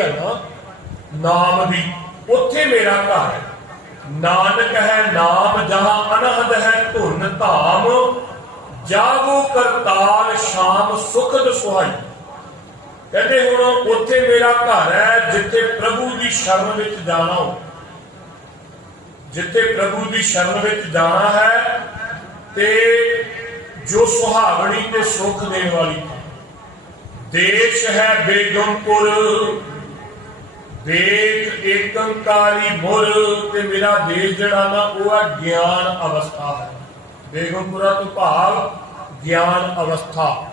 ਆ ਨਾ, ਨਾਮ ਦੀ ਉੱਥੇ ਮੇਰਾ ਘਰ ਹੈ। ਨਾਨਕ ਹੈ ਨਾਮ, ਜਹਾਂ ਅਨਹਦ ਹੈ ਧੁਨ ਧਾਮ। ਜਾਗੋ ਕਰਤਾਰ ਸ਼ਾਮ ਸੁਖਦ ਸੁਹਾਈ। ਕਹਿੰਦੇ ਹੁਣ ਉੱਥੇ ਮੇਰਾ ਘਰ ਹੈ, ਜਿੱਥੇ ਪ੍ਰਭੂ ਦੀ ਸ਼ਰਨ ਵਿੱਚ ਜਾਣਾ ਹੋ। ਜਿੱਥੇ ਪ੍ਰਭੂ ਦੀ ਸ਼ਰਨ ਵਿੱਚ ਜਾਣਾ ਹੈ, ਤੇ ਜੋ ਸੁਹਾਵਣੀ ਤੇ ਸੁਖ ਦੇਣ ਵਾਲੀ ਦੇਸ਼ ਹੈ ਬੇਗਮਪੁਰ। ਦੇਖ ਏਕੰਕਾਰੀ ਮੁਰ ਤੇ ਮੇਰਾ ਦੇਸ਼ ਜਿਹੜਾ ਨਾ, ਉਹ ਹੈ ਗਿਆਨ ਅਵਸਥਾ ਹੈ। ਬੇਗਮਪੁਰਾ ਤੋਂ ਭਾਵ ਗਿਆਨ ਅਵਸਥਾ।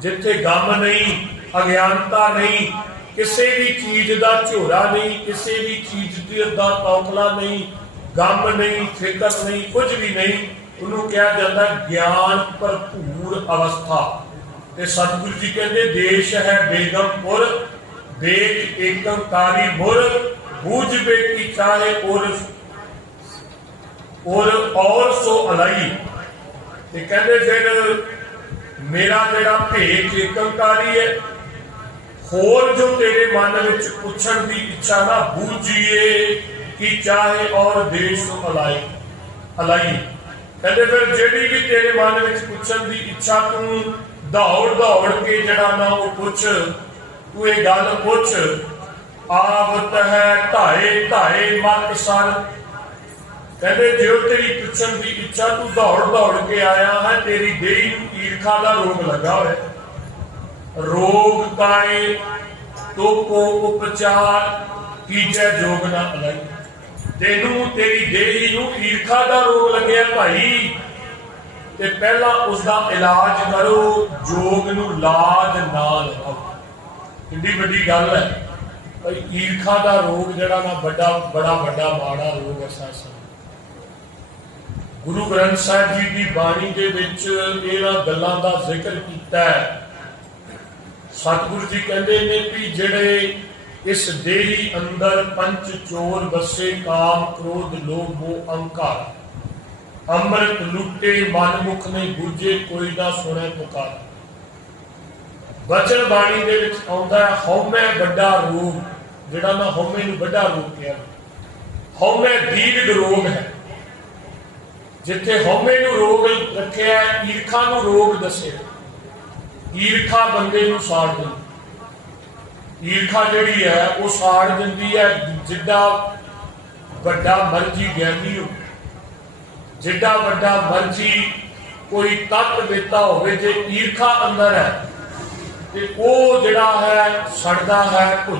ਜਿੱਥੇ ਗਮ ਨਹੀਂ, ਅਗਿਆਨਤਾ ਨਹੀਂ, ਕਿਸੇ ਵੀ ਚੀਜ਼ ਦਾ ਝੋਰਾ ਨਹੀਂ, ਕਿਸੇ ਵੀ ਚੀਜ਼ ਦਾ ਟੌਕਲਾ ਨਹੀਂ, ਗਮ ਨਹੀਂ, ਫਿਕਰ ਨਹੀਂ, ਕੁਝ ਵੀ ਨਹੀਂ, ਉਹਨੂੰ ਕਿਹਾ ਜਾਂਦਾ ਗਿਆਨ ਭਰਪੂਰ ਅਵਸਥਾ। ਤੇ ਸਤਿਗੁਰੂ ਜੀ ਕਹਿੰਦੇ, ਦੇਸ਼ ਹੈ ਬੇਗਮਪੁਰ ਦੇਖ ਏਕੰਕਾਰੀ ਮੁਰ, ਬੂਝ ਬੇਟੀ ਚਾਹੇ ਔਰ ਔਰ ਔਰ ਸੋ ਅਲਾਈ। ਤੇ ਕਹਿੰਦੇ ਫਿਰ, ਮੇਰਾ ਜਿਹੜਾ ਭੇਖ ਏਕੰਕਾਰੀ ਹੈ, ਹੋਰ ਜੋ ਤੇਰੇ ਮਨ ਵਿੱਚ ਪੁੱਛਣ ਦੀ ਇੱਛਾ ਨਾ ਬੂਝੀਏ ਕਿ ਚਾਹੇ ਔਰ ਦੇਸ਼ ਸੋ ਅਲਾਈ ਅਲਾਈ। ਕਹਿੰਦੇ ਫਿਰ, ਜਿਹੜੀ ਵੀ ਤੇਰੇ ਮਨ ਵਿੱਚ ਪੁੱਛਣ ਦੀ ਇੱਛਾ ਤੂੰ ਦੌੜ ਦੌੜ ਕੇ ਜਿਹੜਾ ਨਾ ਉਹ ਪੁੱਛ ਤੂੰ ਇਹ ਗੱਲ ਪੁੱਛ ਆਵਤ ਹੈ ਢਾਏ ਢਾਏ ਮਤ ਸਰ। ਕਹਿੰਦੇ ਜੇ ਤੇਰੀ ਪੁੱਛਣ ਦੀ ਇੱਛਾ, ਤੂੰ ਦੌੜ ਦੌੜ ਕੇ ਆਇਆ ਹੈ, ਤੇਰੀ ਦੇਹੀ ਨੂੰ ਈਰਖਾ ਦਾ ਰੋਗ ਲੱਗਾ ਹੋਇਆ ਹੈ। ਰੋਗ ਕਾਏ? ਤੋ ਕੋ ਉਪਚਾਰ, ਕੀਜੈ ਜੋਗ ਨਾ ਅਲਈ। ਤੈਨੂੰ, ਤੇਰੀ ਦੇਹੀ ਨੂੰ ਈਰਖਾ ਦਾ ਰੋਗ ਲੱਗਿਆ ਭਾਈ। ਤੇ ਪਹਿਲਾਂ ਉਸ ਦਾ ਇਲਾਜ ਕਰੋ, ਜੋਗ ਨੂੰ ਲਾਜ ਨਾ ਲਗਾਓ ਕਿੰਨੀ ਵੱਡੀ ਗੱਲ ਹੈ। ਭਾਈ ਈਰਖਾ ਦਾ ਰੋਗ ਜਿਹੜਾ ਨਾ ਵੱਡਾ, ਬੜਾ ਵੱਡਾ ਮਾੜਾ ਰੋਗ ਹੈ ਸਾਸਾ। ਗੁਰੂ ਗ੍ਰੰਥ ਸਾਹਿਬ ਜੀ ਦੀ ਬਾਣੀ ਦੇ ਵਿੱਚ ਇਹਨਾਂ ਗੱਲਾਂ ਦਾ ਜ਼ਿਕਰ ਕੀਤਾ ਹੈ। ਸਤਿਗੁਰੂ ਜੀ ਕਹਿੰਦੇ ਨੇ ਵੀ ਜਿਹੜੇ ਇਸ ਦੇਹੀ ਅੰਦਰ ਪੰਜ ਚੋਰ ਵਸੇ ਕਾਮ ਕ੍ਰੋਧ ਲੋਭ ਮੋਹ ਅਹੰਕਾਰ। ਅੰਮ੍ਰਿਤ ਲੁੱਟੇ ਮਨ ਮੁਖ ਨੇ ਬੁੱਝੇ ਕੋਈ ਨਾ ਸੁਣੇ ਪੁਕਾਰ। ਬਚਨ ਬਾਣੀ ਦੇ ਵਿੱਚ ਆਉਂਦਾ ਹੈ, ਹਉਮੈ ਵੱਡਾ ਰੋਗ, ਜਿਹੜਾ ਮੈਂ ਹਉਮੈ ਨੂੰ ਵੱਡਾ ਰੋਗ ਕਿਹਾ। ਹਉਮੈ ਦੀਰਘ ਰੋਗ ਹੈ। ਜਿੱਥੇ ਹਉਮੈ ਨੂੰ ਰੋਗ ਰੱਖਿਆ ਈਰਖਾ ਨੂੰ ਰੋਗ ਦੱਸਿਆ। ਈਰਖਾ ਬੰਦੇ ਨੂੰ ਸਾੜ ਦਿੰਦੀ। ਈਰਖਾ ਜਿਹੜੀ ਹੈ, ਉਹ ਸਾੜ ਦਿੰਦੀ ਹੈ, ਜਿੱਡਾ ਵੱਡਾ ਮਰਜ਼ੀ ਗਿਆਨੀ ਹੋ ਜਿੱਡਾ ਵੱਡਾ ਮਰਜ਼ੀ ਕੋਈ ਤੱਤ ਵੇਤਾ ਹੋਵੇ, ਜੇ ਈਰਖਾ ਅੰਦਰ ਹੈ ਤੇ ਉਹ ਜਿਹੜਾ ਹੈ ਸੜਦਾ ਹੈ ਭੁੱਜ